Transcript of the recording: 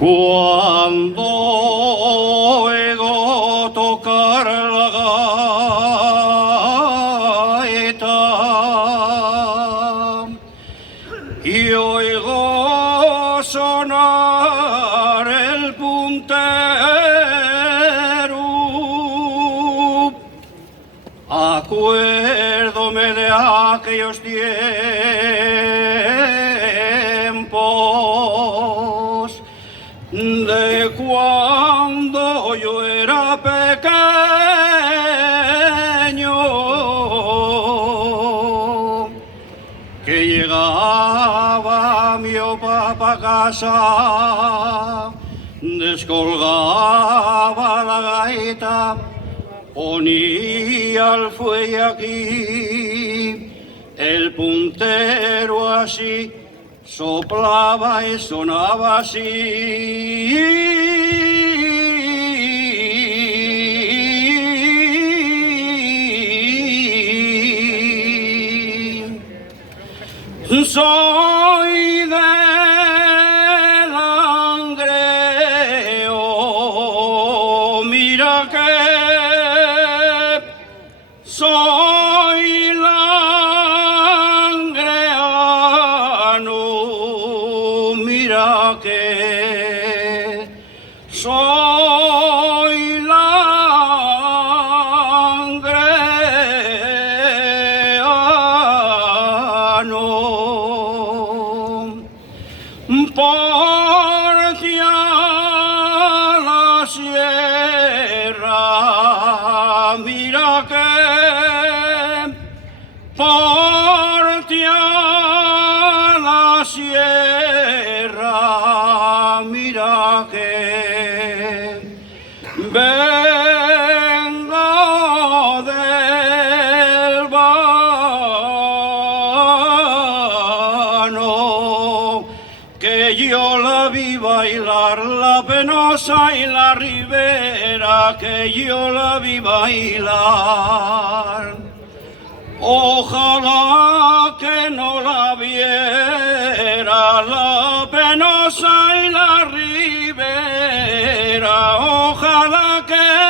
Cuando oigo tocar la gaita y oigo sonar el puntero, acuérdome de aquellos tiempos de cuando yo era pequeño, que llegaba mi papá a casa, descolgaba la gaita, ponía el fuelle aquí, el puntero así soplaba y sonaba así. Soy de Langreo, mira que soy langreano, mira que soy langreano. Porque a la sierra, mira que porque a la sierra, mira que vengo del vano, que yo la vi bailar la penosa y la ribera, que yo la vi bailar. Ojalá que no la viera la penosa y la ribera, ojalá que